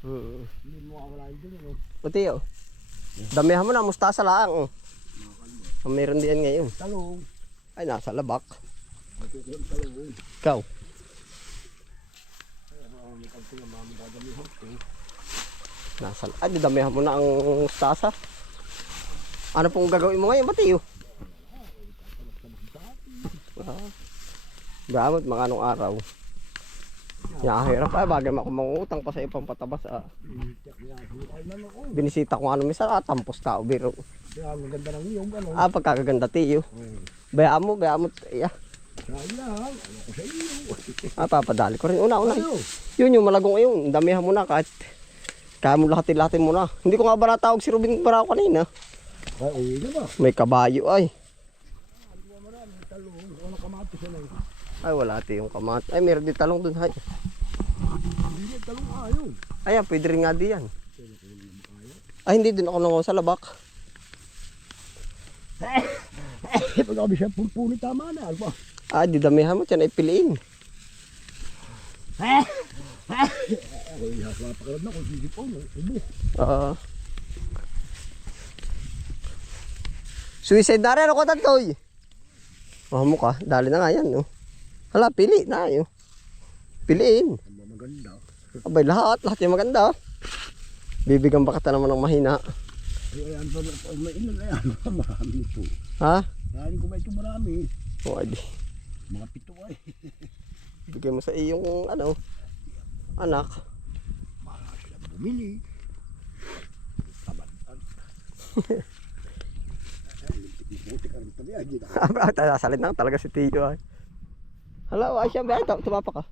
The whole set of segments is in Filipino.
Hindi mo wala din ano. Puti oh. Damihan mo na mustasa lang oh. Meron din ngayon. Talong. Ay nasa labak. Talong. Ikaw. Nasa ay di damihan mo na ang mustasa. Ano pong gagawin mo ngayon, Bati oh? Gamit mga anong araw. Hirap ay bagay ako mangutang pa sa ipang patabas ah. Binisita ko ano misa tampos tao biro. Ang ganda ng iyong ano. Pagkakaganda tiyo. Bayaan mo iya. Sayang, ano ko sa iyo. Papadali ko rin una. Yun yung malagong ayun, damihan mo na kahit kaya mo lahatin mo na. Hindi ko nga ba natawag si Ruben Barao kanina. Ay, ba? May kabayo ay. Talong, ano kamatis yan ay. Ay wala yung kamat. Ay meron din talong dun hay. Hindi talong ayaw. Ayan, pwede rin nga diyan. Ay hindi dun ako nangaw sa labak. Pag kami siya pulpuli tama na. Alba. Di damihan mo tiyan ay piliin. Ay, hapakalad na kung sisipon. Ubo. Suicide na rin ako tatoy. Mo ka, dali na nga yan no. Hala, pili na yun. Piliin. Maganda. Abay, lahat yung maganda. Bibigyan ba kita naman ng mahina? Ay, ano ba, may ilan na yan. Marami ito. Ha? Marami ko ba ito marami. O, adi. Mga pito ay. Bigay mo sa iyong, anak. Para sila bumili. Tabantan. Buti ka rin tabi. Salit na talaga si Tiyo ay. Hala, ay siya, bay, tumapa ka.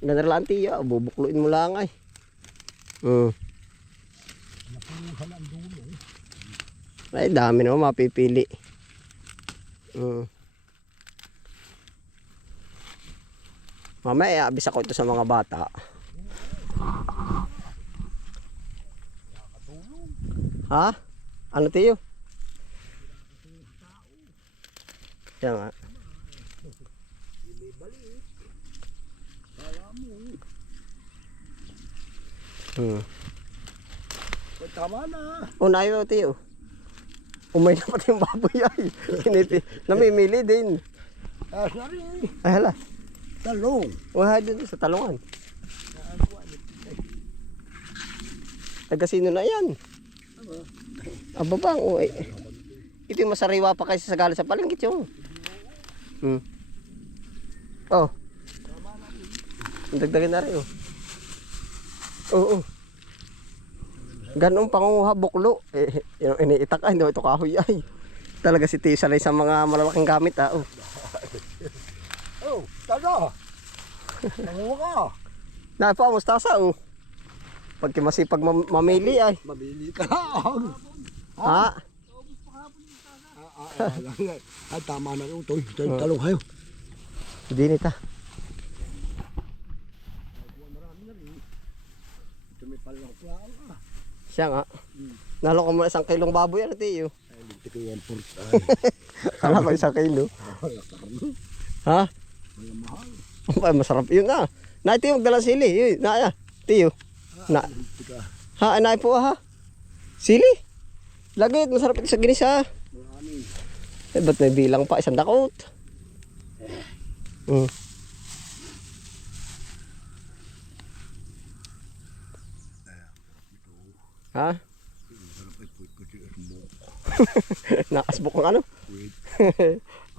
Ganda lang Tiyo, bubukluin mo lang ay. Napunuhan ang dulo. Ay, dami naman mapipili. Mamaya, abis ako ito sa mga bata. Ha? Ano Tiyo? Yan nga. Tama na. Unayo Tiyo. Umay na pati yung baboy ay. Namimili din. Sorry. Ay hala. Talong. Uhay din sa talungan. Taga-sino na yan? Ababang uy. Ito yung masariwa pa kasi sa galing sa palengke yung. Oh. Dagdagan na rin oh. Oo. Ganun pangunguha buklo. Yung iniitak ay, hindi ito kahoy ay. Talaga si Tiyo sanay sa mga malalaking gamit ah. Oh, taga. Nanguha ka. Napa, mustasa oh. Pag masipag mamili ay. Mamili ka. Ha? Ay, tama na ito. Talong kayo. Hindi nita. Ito may palang-palang ka. Siya nga. Naloko mo 1 kilong baboy ano Tiyo? Ay, hindi ko yan port. Kala ko 1 kilo. Ha? Wala mahal. Ay, masarap yun ah. Na Tiyo, magdala sili. Yun, na Tiyo. Na. Ha, anay po ha. Sili. Lagit, masarap ito sa ginisa. Marami. Ba't may bilang pa? 1 dakot. Ha? Nakasbok ang ano?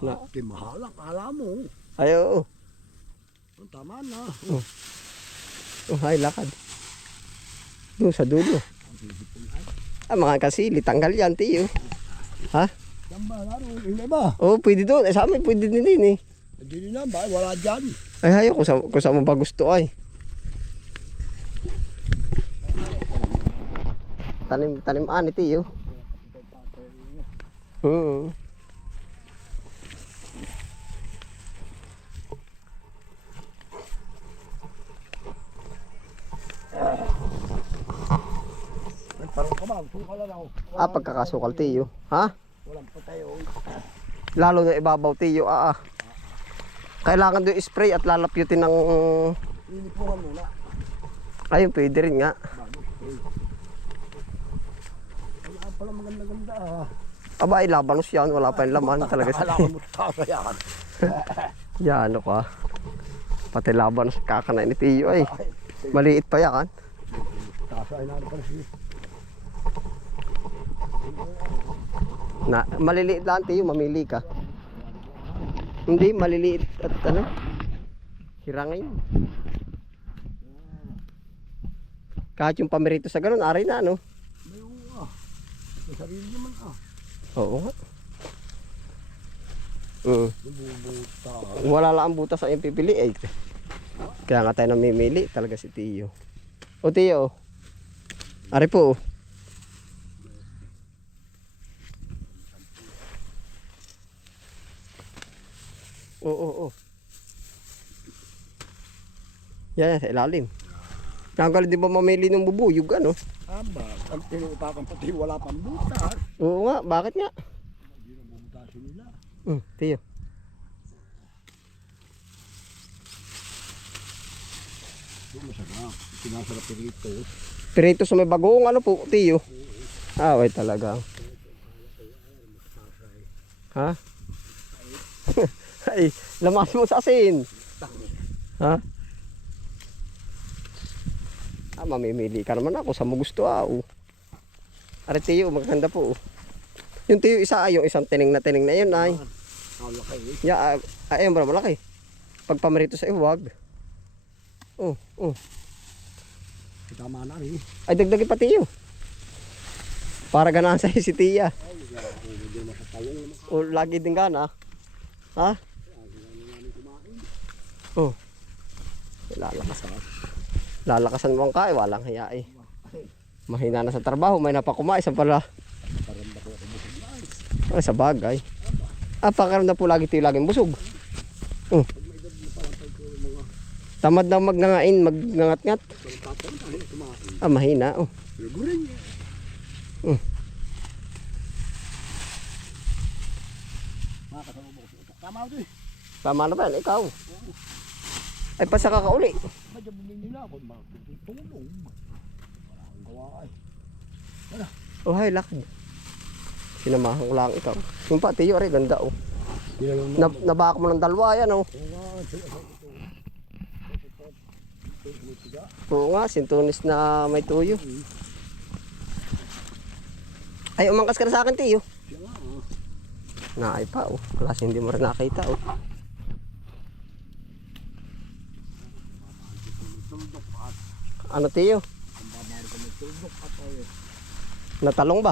Na. Di mahal ang kala mo. Ayo. Tama na. Ay, lakad. Doon sa dulo. Mga kasili, tanggal yan, Tiyo. Ha? Yan ba, laro? Hindi ba? Oo, pwede doon. Sa amin, pwede din din eh. Hindi na ba? Wala dyan. Ay, hayo, kung saan mo ba gusto ay. Tanim ani Tiyo. Parang kamang, sukal na ako. Pagkakasukal Tiyo. Ha? Walang patay o. Lalo na ibabaw Tiyo. Kailangan doon spray at lalapyutin ng... Inipungan muna. Ayun, pwede rin nga. Bagong spray. Wala pala maganda-ganda ah. Aba, ay labanos yan. Wala pa yung laman talaga. Akala ko mustasa yan. Yan, ano ka. Pati labanos kakanain ni Tiyo ay. Maliit pa yan. Mustasa ay naroon pala siya. Maliliit lang Tiyo, mamili ka. Hindi, maliliit at ano. Hirangin. Kahit yung pamerito sa ganun, ari na ano. May ah. Ito sarili naman ah. Oo nga. Bubuta. Wala lang ang butas sa pipili eh. Kaya nga tayo namimili talaga si Tiyo. O Tiyo. Ari po. Oo. Yan, sa ilalim. Nanggal di ba mamili ng bubuyog ano? Aba, ang tinutakan pati wala pang butas. Oo nga, bakit nga? Hindi na bubutasin nila. Tiyo. Ito masarap. Sinasarap rito. Pirito sa may bagong ano po, Tiyo. Ah, way talaga. Ha? Ay, lamas mo sa asin. Ha? Mamimili ka naman ako sa mo gusto Are Tiyo, maganda po. Yung Tiyo isa ay yung isang tining na yun ay. Malaki. Ya, ayun ba malaki. Pag pamarito sa iwag. Tama na rin. Ay dagdagin pa Tiyo. Para ganahan sa si Tiya. Hindi masatawang naman. O lagi din gana. Ha? Lalakasan mo ang kaya, walang hiya eh. Mahina na sa trabaho, may napakumais ang pala. Ay, sa bagay. Pakaramdam po lagi Tiyo laging busog. Tamad na magngangain, magngangat-ngat. Mahina. Tama na ba yan? Ikaw. Ay, pasa ka kauli. Medyo bumili nila ako. Matutulong. Wala akong gawa ay. Oh, hay, lakad. Sinamahan ko lang ikaw. Yung pa, Tiyo, ganda Nabaka mo ng dalawa yan Oo nga, sintunis na may tuyo. Ay, umangkas ka na sa akin, Tiyo. Naay pa, Klase hindi mo rin nakita, Ano, Tiyo? Natalong ba?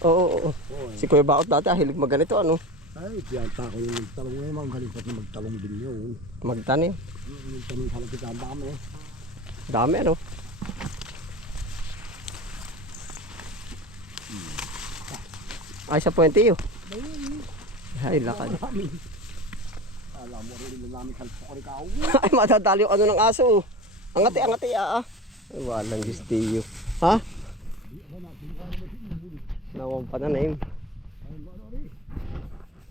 Oo. Si Kuya Baot dati, hilig magganito, ano? Ay, tiyata ko yung magtalong ngayon. Ang galing pati magtalong din yun. Magtanim. Yung tanong sa lapit ang dami. Dami, ano? Ay, sa puwente yun. Ay, lakad. Alam mo rin na namin kalpok rin kao. Ay, matadali yung ano ng aso. Angati, Ay, walang gistiyo. Ha? Nawang pananim.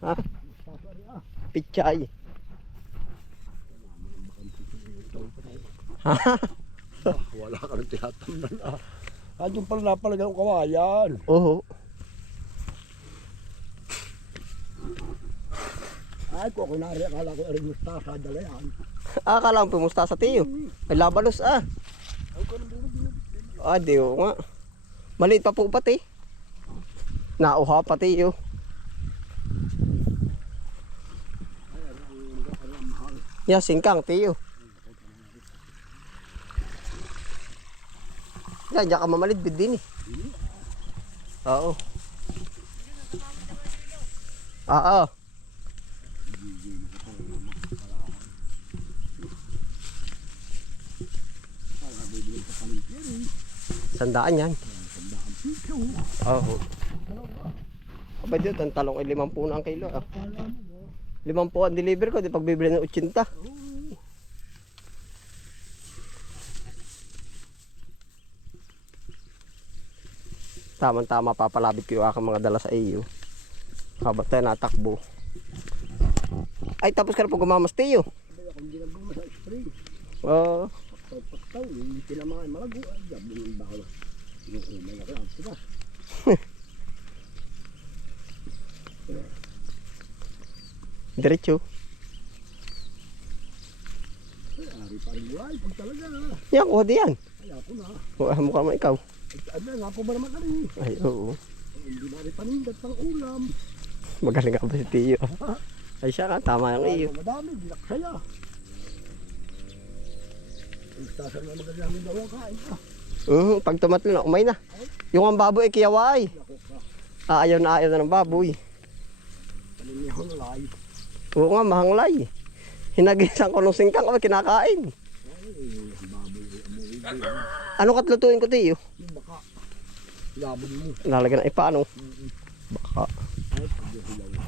Ha? Pichay. Ha? Wala ka rin tiyatamnan Andiyon pala napalagay ang kawayan. Oo. Ay, kung ako nari, akala ko rin mustasa, dalayan. Akala mo pumusta sa Tiyo. Ay, labanos Ay, kung anong bunod, Di nga. Maliit pa po pati. Nauha pati yun. Yan, singkang Tiyo. Yan, diyan ka mamalidbid din eh. Oo. Oo. Sandaan yan. Oo. Aba dito, ang talong ay 50 na ang kilo. 50 ang deliver ko, di pagbibili ng 80. Tama-tama papalabit ko yung aking mga dala sa iyo. Habang tayo natakbo. Ay, tapos ka na po gumamas Tiyo. Hindi nagbumas sa spring. Oo. Pagpagtaw Hindi sila mga malago. Sabi ng bako. Yung umay na kaya. Diba? Diretso. Ay, ari pa rin buhay. Pag talaga. Yan, kuha di yan. Ay, ako na. Mukha mo ikaw. Ano nga po ba naman kami? Ay, oo. Hindi na rin panindat pang ulam. Magaling ka ba si Tiyo? Ay siya ka, tama yung iyo. Madami, binaksaya. Sasal na magandang daw ang kain ka. Pag tumatlo na, umay na. Yung ang baboy ay kiyaway. Ako ka. Ayaw na ng baboy. Paninihon lay. Oo nga, mahanglay. Hinagisan ko nung singkang ako, kinakain. Ay, baboy. Amoy. Ano katlutuin ko, Tiyo? Yung baka. Labon mo. Lalagyan na ipaano. Baka. Ay, pagdahilaw.